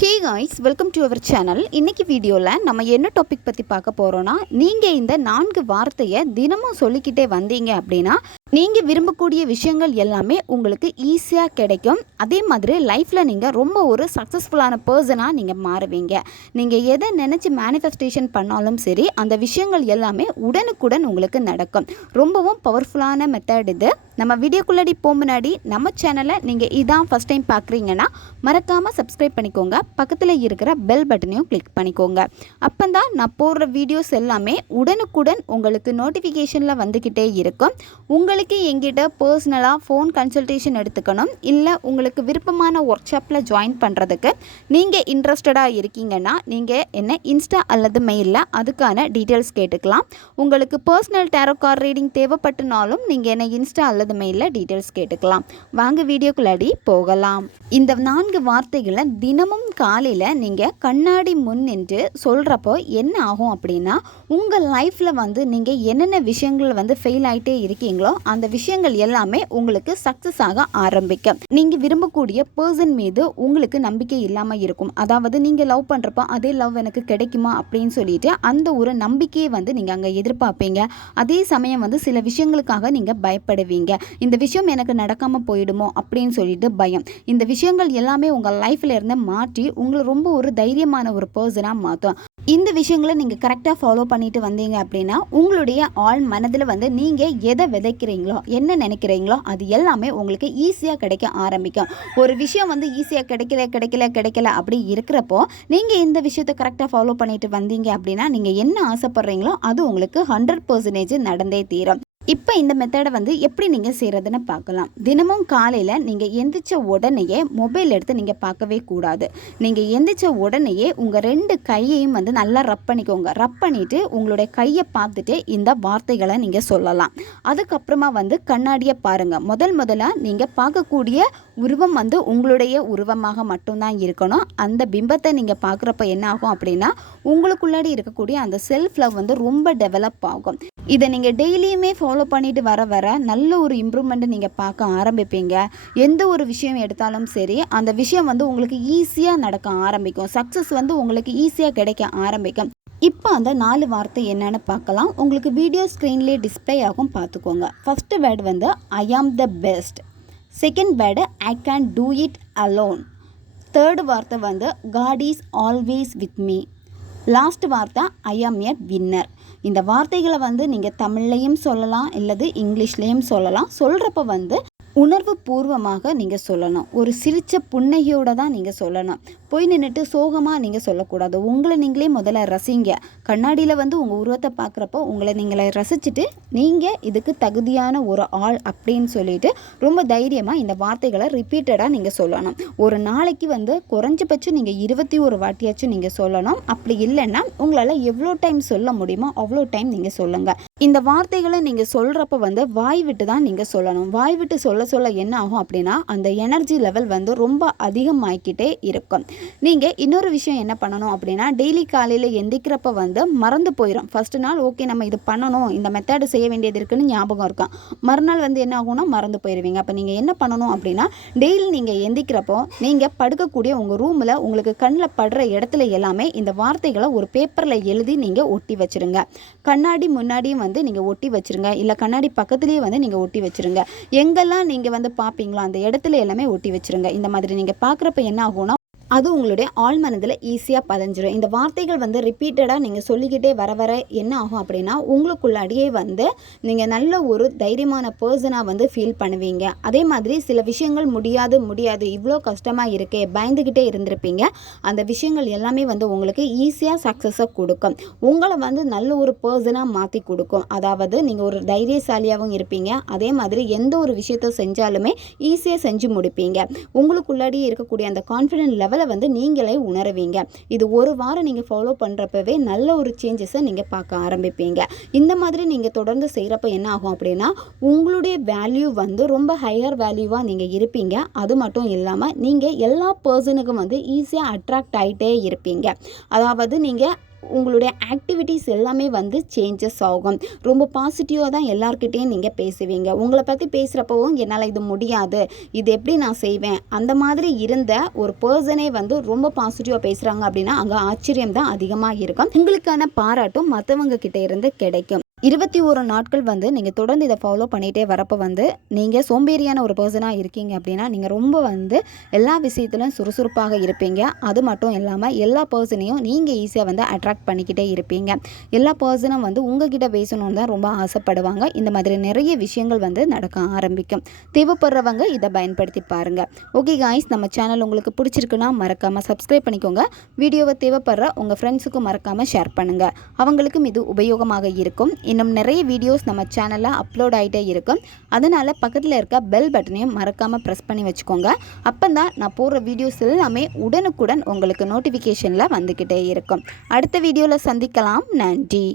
Hey guys, welcome to our channel. இன்றைக்கி வீடியோவில் நம்ம என்ன டாபிக் பற்றி பார்க்க போகிறோன்னா, நீங்கள் இந்த 4 வார்த்தையை தினமும் சொல்லிக்கிட்டே வந்தீங்க அப்படின்னா நீங்கள் விரும்பக்கூடிய விஷயங்கள் எல்லாமே உங்களுக்கு ஈஸியாக கிடைக்கும். அதே மாதிரி லைஃப்பில் நீங்கள் ரொம்ப ஒரு சக்ஸஸ்ஃபுல்லான பர்சனாக நீங்கள் மாறுவீங்க. நீங்கள் எதை நினச்சி மேனிஃபெஸ்டேஷன் பண்ணாலும் சரி, அந்த விஷயங்கள் எல்லாமே உடனுக்குடன் உங்களுக்கு நடக்கும். ரொம்பவும் பவர்ஃபுல்லான மெத்தட் இது. நம்ம வீடியோக்குள்ளாடி முன்னாடி நம்ம சேனலை நீங்கள் இதான் ஃபஸ்ட் டைம் பார்க்குறீங்கன்னா மறக்காமல் சப்ஸ்கிரைப் பண்ணிக்கோங்க. பக்கத்தில் இருக்கிற பெல் பட்டனையும் கிளிக் பண்ணிக்கோங்க. அப்போ தான் நான் போடுற வீடியோஸ் எல்லாமே உடனுக்குடன் உங்களுக்கு நோட்டிஃபிகேஷனில் வந்துக்கிட்டே இருக்கும். உங்களுக்கு எங்கிட்ட பர்சனலாக ஃபோன் கன்சல்டேஷன் எடுத்துக்கணும், இல்லை உங்களுக்கு விருப்பமான ஒர்க் ஷாப்பில் ஜாயின் பண்ணுறதுக்கு நீங்கள் இன்ட்ரெஸ்டடாக இருக்கீங்கன்னா நீங்கள் என்ன இன்ஸ்டா அல்லது மெயிலில் அதுக்கான டீட்டெயில்ஸ் கேட்டுக்கலாம். உங்களுக்கு பர்சனல் டேரோ கார்டு ரீடிங் தேவைப்பட்டனாலும் நீங்கள் என்ன இன்ஸ்டா அல்லது மெயிலில் டீட்டெயில்ஸ் கேட்டுக்கலாம். வாங்க வீடியோக்குள்ளாடி போகலாம். இந்த 4 வார்த்தைகளை தினமும் காலையில் நீங்கள் கண்ணாடி முன் நின்று சொல்கிறப்போ என்ன ஆகும் அப்படின்னா, உங்கள் லைஃப்பில் நீங்கள் என்னென்ன விஷயங்கள் ஃபெயில் ஆகிட்டே இருக்கீங்களோ அந்த விஷயங்கள் எல்லாமே உங்களுக்கு சக்ஸஸ் ஆக ஆரம்பிக்கும். நீங்கள் விரும்பக்கூடிய பர்சன் மீது உங்களுக்கு நம்பிக்கை இல்லாமல் இருக்கும். அதாவது நீங்கள் லவ் பண்ணுறப்போ அதே லவ் எனக்கு கிடைக்குமா அப்படின்னு சொல்லிட்டு அந்த ஒரு நம்பிக்கையை நீங்கள் அங்கே எதிர்பார்ப்பீங்க. அதே சமயம் சில விஷயங்களுக்காக நீங்கள் பயப்படுவீங்க. இந்த விஷயம் எனக்கு நடக்காமல் போயிடுமோ அப்படின்னு சொல்லிட்டு பயம். இந்த விஷயங்கள் எல்லாமே உங்கள் லைஃப்பில் இருந்து மாற்றி உங்களை ரொம்ப ஒரு தைரியமான ஒரு பர்சனாக மாற்றும். இந்த விஷயங்களை நீங்கள் கரெக்டாக ஃபாலோ பண்ணிட்டு வந்தீங்க அப்படின்னா உங்களுடைய ஆள் மனதில் நீங்கள் எதை விதைக்கிறீங்களோ, என்ன நினைக்கிறீங்களோ அது எல்லாமே உங்களுக்கு ஈஸியாக கிடைக்க ஆரம்பிக்கும். ஒரு விஷயம் ஈஸியாக கிடைக்கல அப்படி இருக்கிறப்போ நீங்கள் இந்த விஷயத்தை கரெக்டாக ஃபாலோ பண்ணிட்டு வந்தீங்க அப்படின்னா நீங்கள் என்ன ஆசைப்படுறீங்களோ அது உங்களுக்கு 100% நடந்தே தீரும். இப்போ இந்த மெத்தடை எப்படி நீங்கள் செய்கிறதுன்னு பார்க்கலாம். தினமும் காலையில் நீங்கள் எந்திரிச்ச உடனேயே மொபைல் எடுத்து நீங்கள் பார்க்கவே கூடாது. நீங்கள் எந்திரிச்ச உடனேயே உங்கள் 2 கையையும் நல்லா ரப் பண்ணிக்கோங்க. ரப் பண்ணிவிட்டு உங்களுடைய கையை பார்த்துட்டு இந்த வார்த்தைகளை நீங்கள் சொல்லலாம். அதுக்கப்புறமா கண்ணாடியை பாருங்கள். முதலாக நீங்கள் பார்க்கக்கூடிய உருவம் உங்களுடைய உருவமாக மட்டும்தான் இருக்கணும். அந்த பிம்பத்தை நீங்கள் பார்க்குறப்ப என்ன ஆகும் அப்படின்னா உங்களுக்குள்ளாடி இருக்கக்கூடிய அந்த செல்ஃப் லவ் ரொம்ப டெவலப் ஆகும். இதை நீங்கள் டெய்லியுமே ஃபாலோ பண்ணிட்டு வர நல்ல ஒரு இம்ப்ரூவ்மெண்ட்டை நீங்கள் பார்க்க ஆரம்பிப்பீங்க. எந்த ஒரு விஷயம் எடுத்தாலும் சரி அந்த விஷயம் உங்களுக்கு ஈஸியாக நடக்க ஆரம்பிக்கும். சக்ஸஸ் உங்களுக்கு ஈஸியாக கிடைக்க ஆரம்பிக்கும். இப்போ அந்த 4 வார்த்தை என்னன்னு பார்க்கலாம். உங்களுக்கு வீடியோ ஸ்க்ரீன்லேயே டிஸ்பிளே ஆகும், பார்த்துக்கோங்க. First word I am the best. Second word I can do it alone. Third வார்த்தை God is always with me. Last வார்த்தை ஐ ஆம் எ வின்னர். இந்த வார்த்தைகளை நீங்கள் தமிழ்லையும் சொல்லலாம் இல்லது இங்கிலீஷ்லேயும் சொல்லலாம். சொல்கிறப்ப உணர்வு பூர்வமாக நீங்கள் சொல்லணும். ஒரு சிரித்த புன்னகையோடு தான் நீங்கள் சொல்லணும். போய் நின்றுட்டு சோகமாக நீங்கள் சொல்லக்கூடாது. உங்களை நீங்களே முதல்ல ரசிங்க. கண்ணாடியில் உங்கள் உருவத்தை பார்க்குறப்போ உங்களை நீங்களே ரசிச்சுட்டு நீங்கள் இதுக்கு தகுதியான ஒரு ஆள் அப்படின்னு சொல்லிட்டு ரொம்ப தைரியமாக இந்த வார்த்தைகளை ரிப்பீட்டடாக நீங்கள் சொல்லணும். ஒரு நாளைக்கு குறைஞ்சபட்சம் நீங்கள் 21 வாட்டியாச்சும் நீங்கள் சொல்லணும். அப்படி இல்லைன்னா உங்களால் எவ்வளோ டைம் சொல்ல முடியுமோ அவ்வளோ டைம் நீங்கள் சொல்லுங்கள். இந்த வார்த்தைகளை நீங்கள் சொல்கிறப்ப வாய் விட்டு தான் நீங்கள் சொல்லணும். வாய் விட்டு சொல்ல என்ன ஆகும் அப்படின்னா அந்த எனர்ஜி லெவல் ரொம்ப அதிகமாகிக்கிட்டே இருக்கும். நீங்கள் இன்னொரு விஷயம் என்ன பண்ணணும் அப்படின்னா டெய்லி காலையில் எந்திக்கிறப்ப மறந்து போயிடும். ஃபர்ஸ்ட் நாள் ஓகே நம்ம இது பண்ணணும், இந்த மெத்தடு செய்ய வேண்டியது இருக்குன்னு ஞாபகம் இருக்கும். மறுநாள் என்ன ஆகும்னா மறந்து போயிடுவீங்க. அப்போ நீங்கள் என்ன பண்ணணும் அப்படின்னா டெய்லி நீங்கள் எந்திக்கிறப்போ நீங்கள் படுக்கக்கூடிய உங்கள் ரூமில் உங்களுக்கு கண்ணில் படுற இடத்துல எல்லாமே இந்த வார்த்தைகளை ஒரு பேப்பரில் எழுதி நீங்கள் ஒட்டி வச்சுருங்க. கண்ணாடி முன்னாடியும் நீங்கள் ஒட்டி வச்சுருங்க. இல்லை கண்ணாடி பக்கத்துலேயே நீங்கள் ஒட்டி வச்சுருங்க. எங்கெல்லாம் நீங்கள் பார்ப்பீங்களோ அந்த இடத்துல எல்லாமே ஒட்டி வச்சுருங்க. இந்த மாதிரி நீங்கள் பார்க்குறப்ப என்ன ஆகும்னா அது உங்களுடைய ஆழ் மனதில் ஈஸியாக பதிஞ்சிடும். இந்த வார்த்தைகள் ரிப்பீட்டடாக நீங்கள் சொல்லிக்கிட்டே வர என்ன ஆகும் அப்படின்னா உங்களுக்குள்ளாடியே நீங்கள் நல்ல ஒரு தைரியமான பர்சனாக ஃபீல் பண்ணுவீங்க. அதே மாதிரி சில விஷயங்கள் முடியாது இவ்வளோ கஷ்டமாக இருக்கே பயந்துக்கிட்டே இருந்திருப்பீங்க. அந்த விஷயங்கள் எல்லாமே உங்களுக்கு ஈஸியாக சக்ஸஸை கொடுக்கும். உங்களை நல்ல ஒரு பர்சனாக மாற்றி கொடுக்கும். அதாவது நீங்கள் ஒரு தைரியசாலியாகவும் இருப்பீங்க. அதே மாதிரி எந்த ஒரு விஷயத்தை செஞ்சாலுமே ஈஸியாக செஞ்சு முடிப்பீங்க. உங்களுக்குள்ளாடியே இருக்கக்கூடிய அந்த கான்ஃபிடென்ட் லெவல் நீங்களே உணர்வீங்க. இது ஒரு வாரம் நீங்கள் ஃபாலோ பண்ணுறப்பவே நல்ல ஒரு சேஞ்சஸை நீங்கள் பார்க்க ஆரம்பிப்பீங்க. இந்த மாதிரி நீங்கள் தொடர்ந்து செய்கிறப்ப என்ன ஆகும் அப்படின்னா உங்களுடைய வேல்யூ ரொம்ப ஹையர் வேல்யூவாக நீங்கள் இருப்பீங்க. அது மட்டும் இல்லாமல் நீங்கள் எல்லா பர்சனுக்கும் ஈஸியாக அட்ராக்ட் ஆகிட்டே இருப்பீங்க. அதாவது நீங்கள் உங்களுடைய ஆக்டிவிட்டீஸ் எல்லாமே வந்து சேஞ்சஸ் ஆகும். ரொம்ப பாசிட்டிவாக தான் எல்லார்கிட்டேயும் நீங்கள் பேசுவீங்க. உங்களை பற்றி பேசுகிறப்பவும் என்னால் இது முடியாது, இது எப்படி நான் செய்வேன், அந்த மாதிரி இருந்த ஒரு பர்சனே வந்து ரொம்ப பாசிட்டிவாக பேசுகிறாங்க அப்படின்னா அங்கே ஆச்சரியம் தான் அதிகமாக இருக்கும். உங்களுக்கான பாராட்டும் மற்றவங்க கிட்ட இருந்து கிடைக்கும். 21 நாட்கள் வந்து நீங்கள் தொடர்ந்து இதை ஃபாலோ பண்ணிகிட்டே வரப்போ வந்து நீங்கள் சோம்பேறியான ஒரு பர்சனாக இருக்கீங்க அப்படின்னா நீங்கள் ரொம்ப வந்து எல்லா விஷயத்திலும் சுறுசுறுப்பாக இருப்பீங்க. அது மட்டும் இல்லாமல் எல்லா பர்சனையும் நீங்கள் ஈஸியாக வந்து அட்ராக்ட் பண்ணிக்கிட்டே இருப்பீங்க. எல்லா பர்சனும் வந்து உங்ககிட்ட பேசணுன்னு தான் ரொம்ப ஆசைப்படுவாங்க. இந்த மாதிரி நிறைய விஷயங்கள் வந்து நடக்க ஆரம்பிக்கும். தேவைப்படுறவங்க இதை பயன்படுத்தி பாருங்கள். ஓகே காய்ஸ், நம்ம சேனல் உங்களுக்கு பிடிச்சிருக்குன்னா மறக்காமல் சப்ஸ்கிரைப் பண்ணிக்கோங்க. வீடியோவை தேவைப்படுற உங்கள் ஃப்ரெண்ட்ஸுக்கும் மறக்காமல் ஷேர் பண்ணுங்கள். அவங்களுக்கும் இது உபயோகமாக இருக்கும். இன்னும் நிறைய வீடியோஸ் நம்ம சேனலில் அப்லோட் ஆகிட்டே இருக்கும். அதனால் பக்கத்தில் இருக்க பெல் பட்டனையும் மறக்காமல் ப்ரெஸ் பண்ணி வச்சுக்கோங்க. அப்போ தான் நான் போடுற வீடியோஸ் எல்லாமே உடனுக்குடன் உங்களுக்கு நோட்டிஃபிகேஷனில் வந்துக்கிட்டே இருக்கும். அடுத்த வீடியோவில் சந்திக்கலாம். நன்றி.